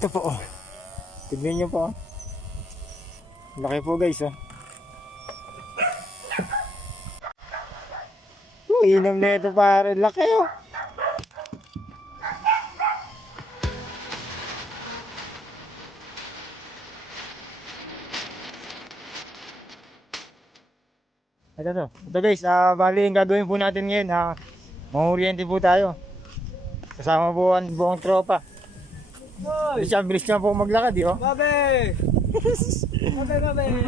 Ito po, oh. Tignan nyo po, oh. Laki po, guys, oh. Inom na ito, pare. Laki, oh. Ito guys, bali yung gagawin po natin ngayon, manguryente po tayo. Kasama po ang buong tropa. Bilis na po maglakad, eh, oh. Babe! Babe!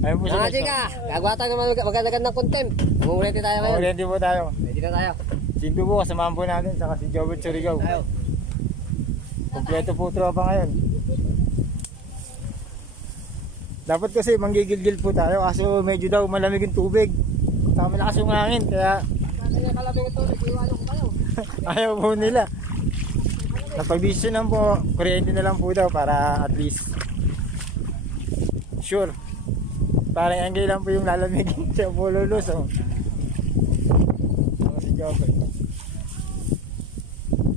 Ayun po siya, Mga guys, chika, gagawa tayo ng magandang ng content. Mangulit tayo ngayon. manguryente po tayo. Ready na tayo. Simple po, kasamahan po natin, saka si Jobert Surigao. Tayo. Kompleto po tropa ngayon. Dapat kasi manggigil-gil po tayo, kaso medyo daw malamig yung tubig. Saka malakas yung hangin, kaya Kaya kalabing ito, nag-iwanan ko kayo. ayaw po nila. Napag-decision po, kuryente na lang po daw para at least sure. Parang ang lang po yung lalamigin sa pululos, oh. Ako si Jobert.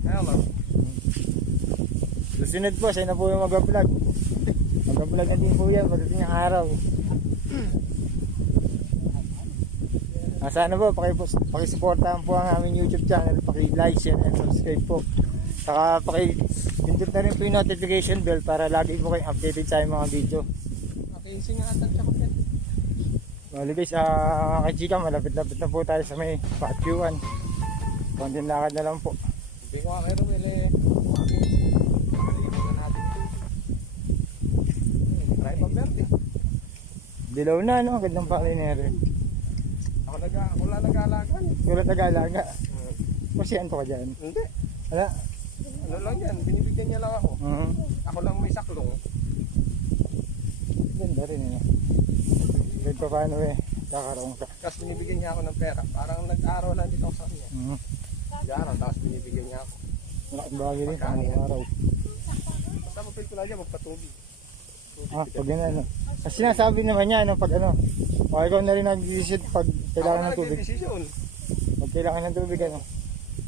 Tama. Susunod po, siya na po yung mag-vlog. Mag-vlog na din po yan pagdating ng araw. Sana po, pakisuportahan po ang aming YouTube channel. Paki-like, share, and subscribe po. Saka paki-pindot na rin po yung notification bell para lagi po kayong updated sa mga video. Okay, singatan siya ko. Bali guys, kay Chika, malapit-lapit na po tayo sa may patyuan. Konting lakad na lang po. Sabi ko nga kayo, Romel, Kalimutan natin. Try pag-verde. Dilaw na, no? Gandang pakinere. Ako lang nag-aalaga. Wala taga-alaga. Pasiyan po ka dyan. Hindi. Wala. Ano lang yan, binibigyan niya lang ako. Ako lang may saklong. Ganda rin, eh. Kahit pa paano, eh. Kakaroon ka. Tapos binibigyan niya ako ng pera. Parang nag-araw lang dito ako sa kanya. Nag-araw, tapos binibigyan niya ako. Malaking bagay rin, araw-araw. Basta mapil ko lang dyan, magpatubig. Pag ano. Kasi sinasabi naman niya, ano, pag ano. O ikaw na rin nag-decision pag kailangan ng tubig. Desisyon. Pag kailangan ng tubig, ano.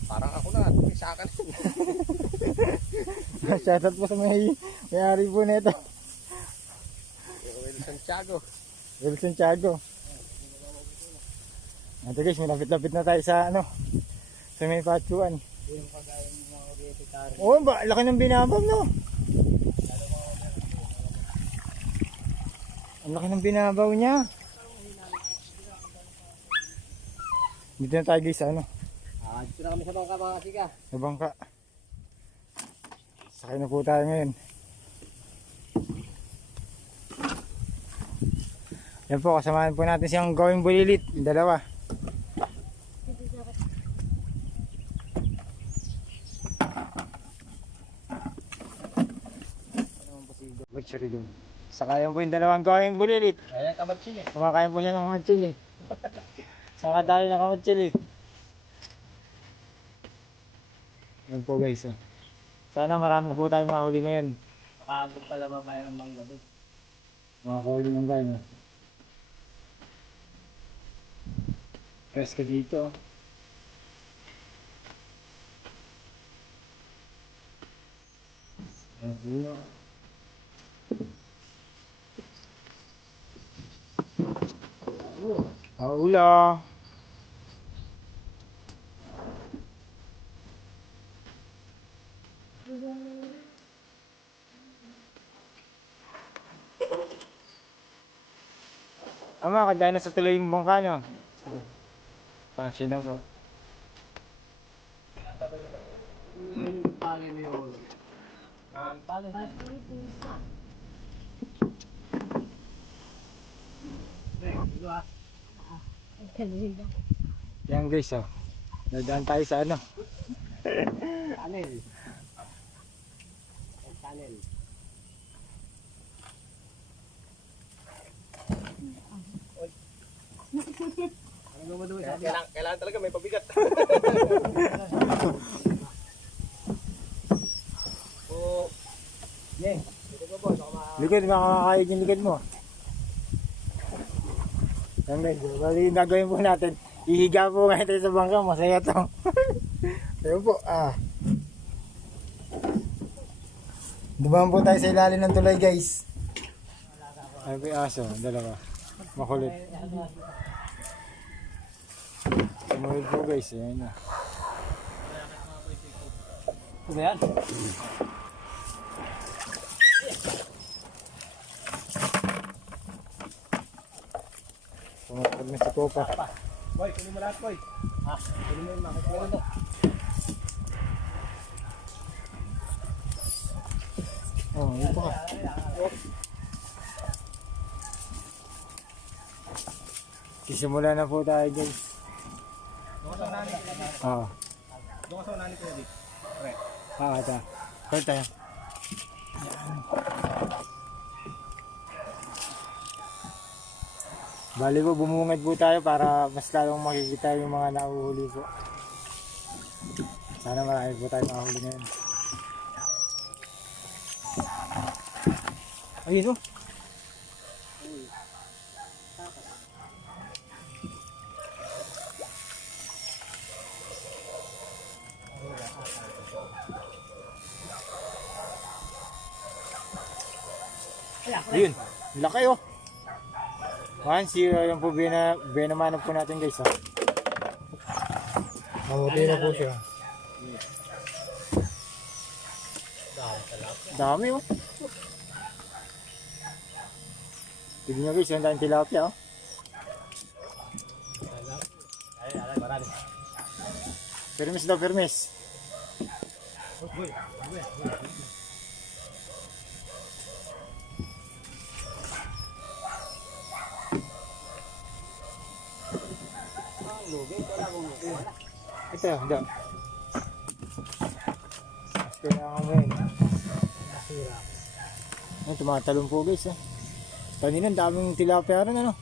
Parang ako na, isa ka na. Shoutout po sa may-ari po nito. Will Santiago. Wilson Tiago. Ito guys, malapit-lapit na tayo sa ano, sa may patyuan. Oo, laki ng binabag, no? Ang laki ng binabaw niya. Dito na tayo guys sa ano, Dito na kami sa bangka mga chika. sa bangka. Sakay na po tayo ngayon. Yan po, kasamahan po natin siyang Going Bulilit, yung dalawa. Butchery doon. Sakayan po yung dalawang Going Bulilit. Ayan, kamatsin eh. Kumakain po siya ng kamatsil, eh. Saka dali ng kamatsil, eh. Yan po guys, oh. Sana marami po tayo makahuli ngayon. Makabot pala ba mayroon mang gabi? Makakahuli ng kain, oh. Press ka dito. Paula. Ama, kadaan na sa tuloy yung bangka, no? Pansin lang po. Pali mo yun. Pali. Yan guys, oh. Nadaan tayo sa ano. Panel. Panel. Kailangan talaga may pabigat. Oh. Yeah. Dito ko boss, Likod, makakakayod yung likod mo. Yan guys, bali yung gagawin po natin. Ihiga po ngayon tayo sa bangka, masaya to. Ayun po, Dumaan po tayo sa ilalim ng tulay guys. Ay, may aso, dalawa. Makulit. Sumulit po guys, ayan na. Ano ba yan? Pumatag na si Copa. Boy, kunin mo lahat, boy. Ha? Kunin mo yung makukuha to. Oh, yun po ka. Sisimula na po tayo guys. Doon ka sa unani. Oo. Doon ka sa unani ko, Eddie. Okay. Ata. Kaya tayo. Bali po, bumungad po tayo para mas lalong makikita yung mga nahuhuli po. Sana marami po tayo makahuli ngayon. Ayun o. Ayun, laki oh. 1-0 yung po binamano po natin guys ha. Mamuti na po siya. Dami oh. Tignan nyo guys, yung dahil tilapia oh. Ay, marami. Permis daw, permis. Ito, ito. Kailangan mo yun. Ay, tumatalong po guys eh. Kanina daming tilapia rin ano.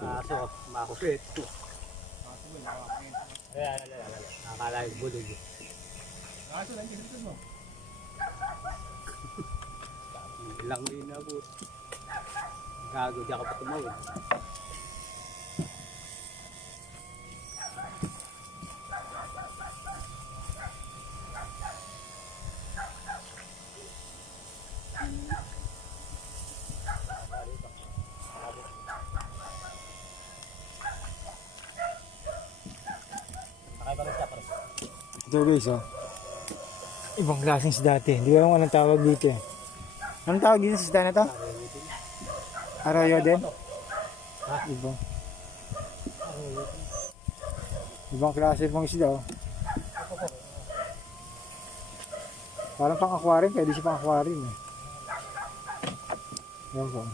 Aso, makupit. Nakakala yung bulog. Aso, nandiyan dito mo. Ilang din na po. Gago, di ako pa tumawag. Ito guys oh. Ibang klaseng isda dati. Hindi ko alam anong tawag dito eh. Anong tawag dito sa isda na to? Arroyo din? Ibang. Ibang klase pong isda oh. Parang pang aquarium, pwede siya pang aquarium eh. Yan po.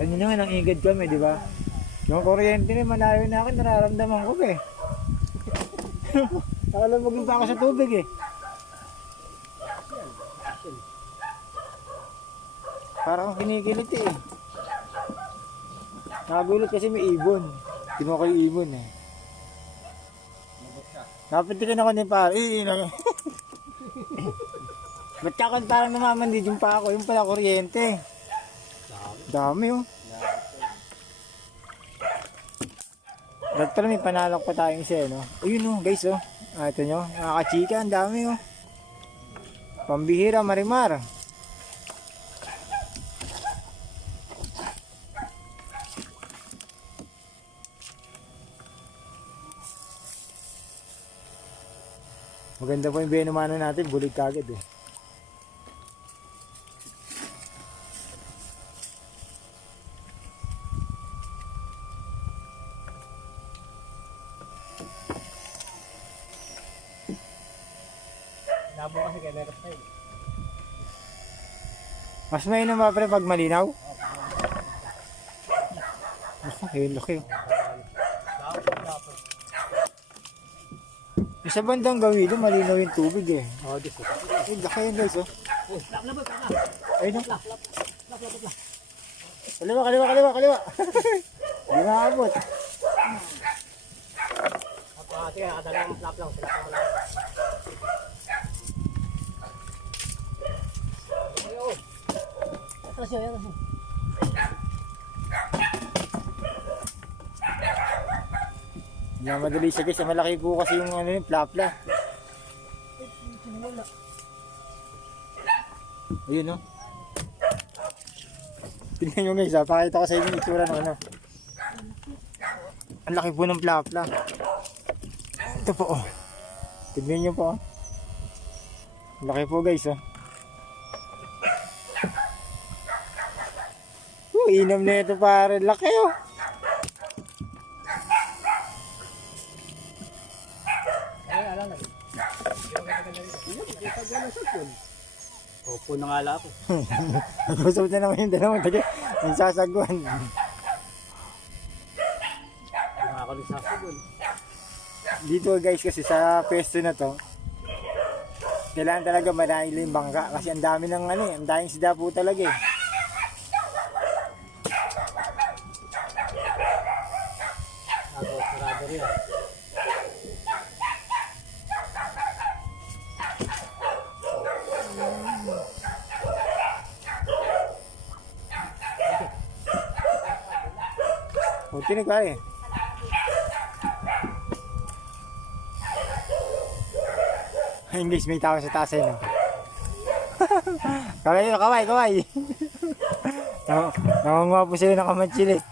Ganyan naman ang igad kami, di ba? Yung kuryente na malayo na akin, nararamdaman ko eh. Nakalamagin pa ako sa tubig eh. Parang kinikilit eh. Nakagulat kasi may ibon. Tinuha ko yung ibon eh. Napitikin ako ni pare. Ba't kakon parang namamandid yung pa ako? Yung pala kuryente. Dami oh. Ba't pala may panalak pa tayong isa no? Ayun oh guys oh. Ito nyo. Nakakachika. Ang dami oh. Pambihira marimar. Maganda po yung binumano natin. Bulig kagad eh. Labo kasi kaya meron tayo. Mas mainam ba pre pag malinaw? Ayun, laki oh. Dapat. Sa bandang gawin malinaw yung tubig eh. Oh, dito. Ay, laki yun guys oh. Ayun oh. Kaliwa. Hindi maabot. Sige, nakadalang flap lang sila pa lang. Atras yun. Hindi madali siya guys. Malaki po kasi yung ano yung plapla. Ayun oh. Tingnan nyo guys, pakita ko sa inyo yung itsura ng ano. Ang laki po ng plapla. Ito po oh. Tignan nyo po oh. Laki po guys oh. Inam na ito pare. Laki oh. Ay, alam na. Opo na nga lang ako. Nag-usap na naman yung dalawang taga. Yung sasaguan. Hindi nga ako nagsasagun. Dito guys kasi sa pwesto na to, kailangan talaga malayo yung bangka kasi ang dami ng ano eh, ang daming sida po talaga eh. Sarado rin. O tinig pare. Ayun guys, may tao sa taas eh no. Kaway. Nakunguha po sila ng kamatsil eh.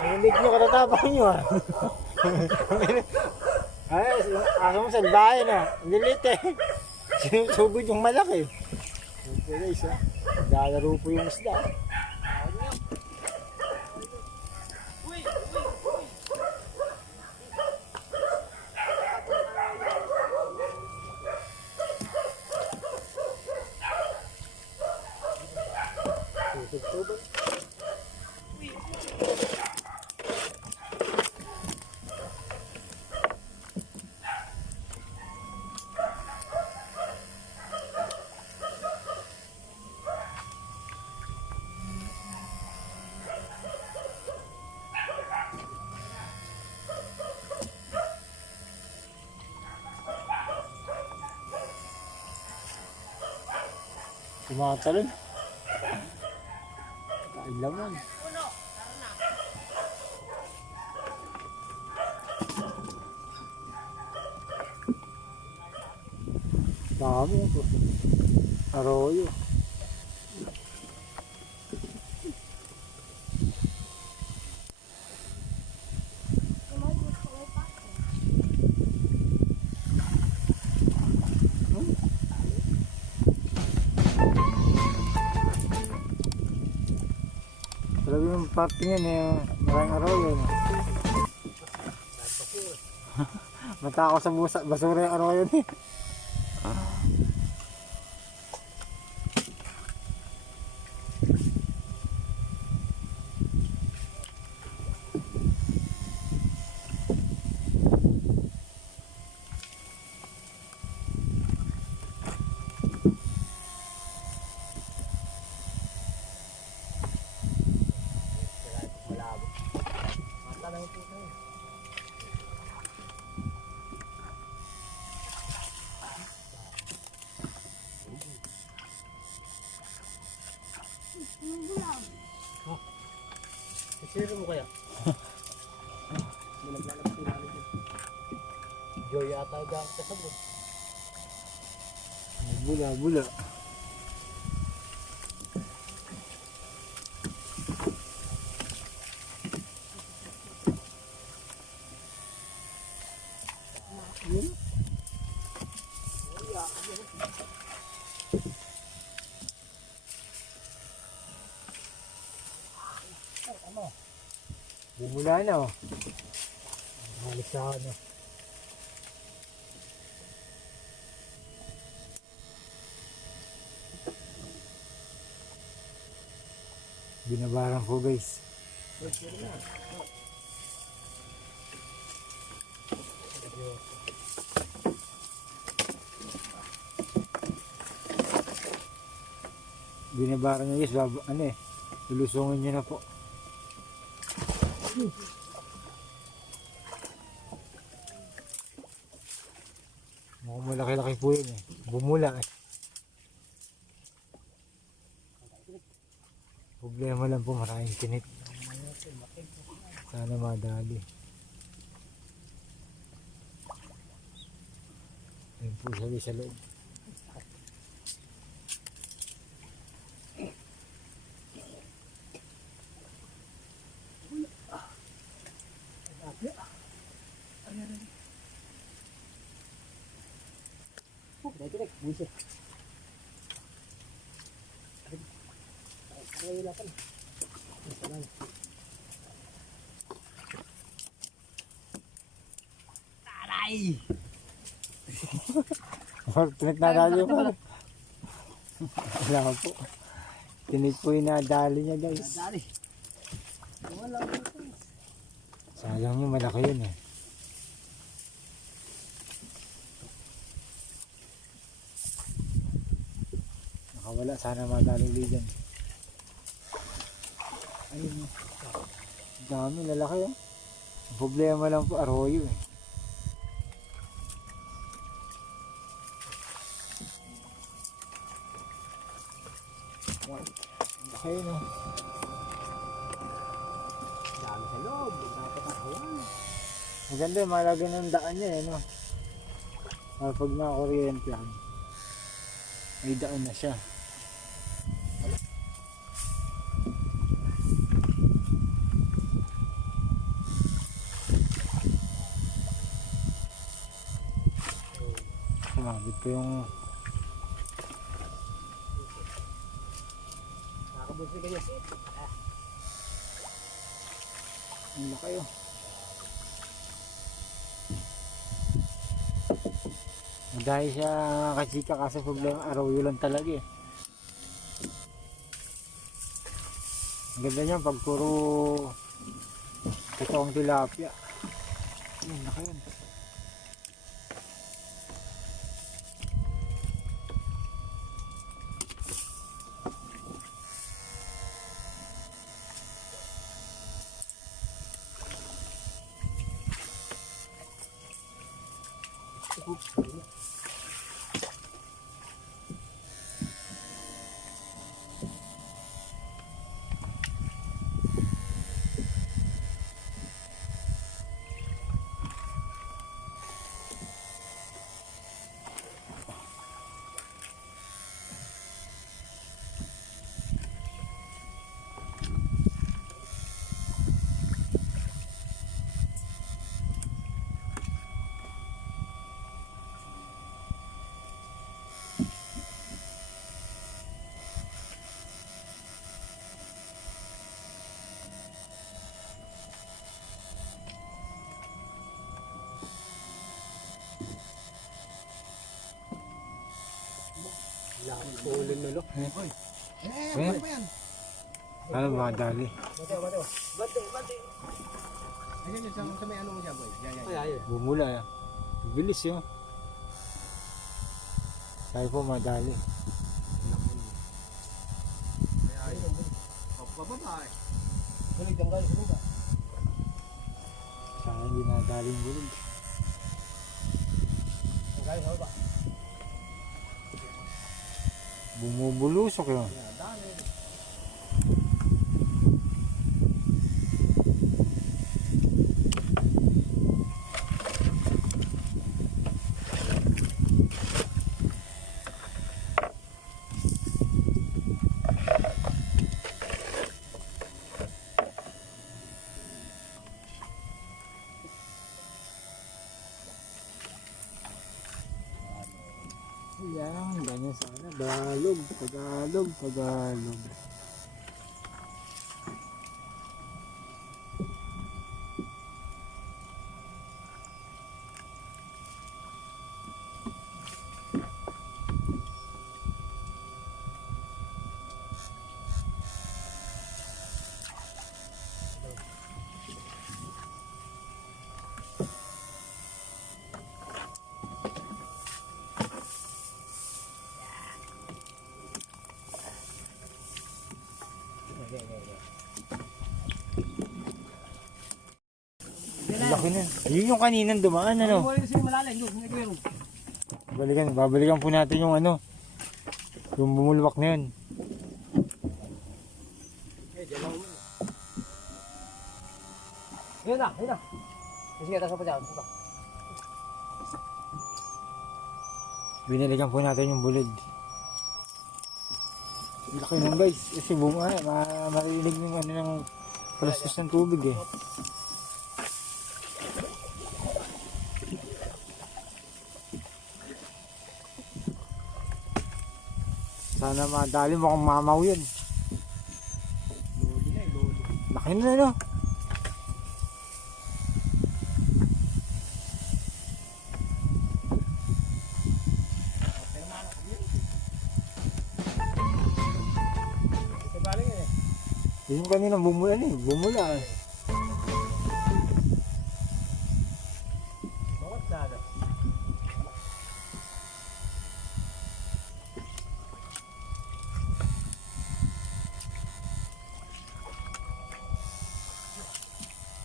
Narinig nyo, katatapang nyo ah. Ay, aso mo sa bahay no. Ang lilit eh. Sinusugod yung malaki. Ito guys ah. Lalaro po yung isda. Tubig. Tumatalon. Kailangan. Dami ito. Arroyo. Talaga yung parte niyan eh, maraming arroyo. No? Matako sa basura yung arroyo niya. Sino mo kaya? Naglalabas sila nito. Joy ata dyan kasabot. Bula. Bumula na oh. Balik sa ano. Binabaran po guys. Binabaran nyo guys, ano eh, lulusungin nyo na po. Mukhang malaki-laki po yun eh. Bumula eh. Problema lang po, maraming tinit. Sana madali. Ayun po sabi sa loob. Direk, buset. Wala pa na. Taray! Tinit na dali po. Wala po. Tinit po yung nadali niya guys. Dali. Wala pa. Sayang nyo, malaki yun eh. Nakawala, sana madali ulit dyan. Ayun. Dami, lalaki oh. Ang problema lang po, arroyo eh. Ayun oh. Dami sa loob. Dapat ang hawan. Maganda yung malagay ng daan niya eh, no? Pag nakakuryente yan, may daan na siya. Sumabit ko yung Nakabusi ka niya. ang laki oh. Dahil siya kachika kasi problema, arroyo lang talaga eh. Ang ganda niyan pag puro totoong tilapia. Ayun, laki yun. Lakas po ulit nulo. Ano ba yan? Ano mga dali? Bante. Ayun yun, sa may ano mo siya, boy. Yan. Bumula yan. Bilis yun. Sabi po madali. Ayun. Pababa eh. Kulig ang gano'n, kulig ka. Sana hindi nadali yung bulog. Ang gano'n, sa baba. Bumubulusok yun. Dami. Yan, ganyan sana. Tagalog. Laki na. Yun yung kaninang dumaan, ano? Wala kasi malalim doon, hindi meron. Babalikan po natin yung ano. Yung bumulwak na yun. Yun na, yun na. Sige, taas pa dyan. Binalikan po natin yung bulid. Laki nun guys. Kasi marinig yung ano ng palastos ng tubig eh. Sana madali mo kung mamaw yun. Laki na no. Yung kanina bumula eh. Bumula eh. Bakit na?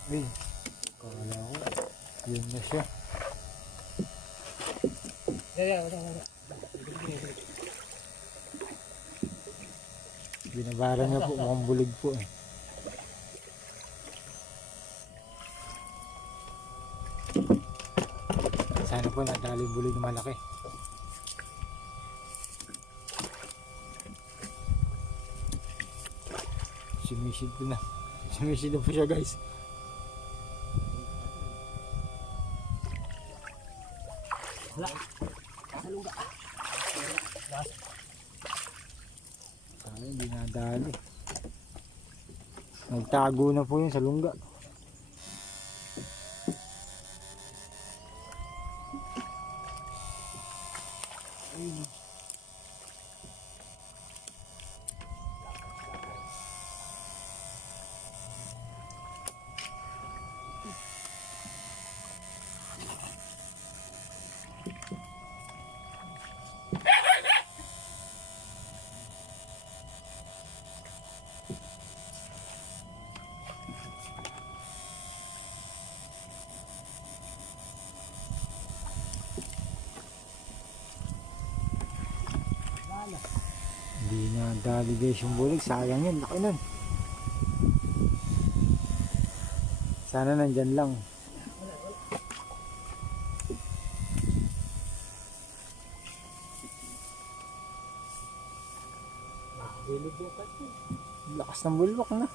Ay, kala ko. Yun na siya. Binabaran niya po. Mukhang bulig po eh. Sana po nadali bulig na malaki. Sumisid po na. Sumisid na po siya guys. Wala. Salungga. Ay, hindi nadali. Nagtago na po yun sa lungga. Hindi nadali guys yung bulig. Sayang yun. Laki nun. Sana nandyan lang. Lakas ng bulwak na.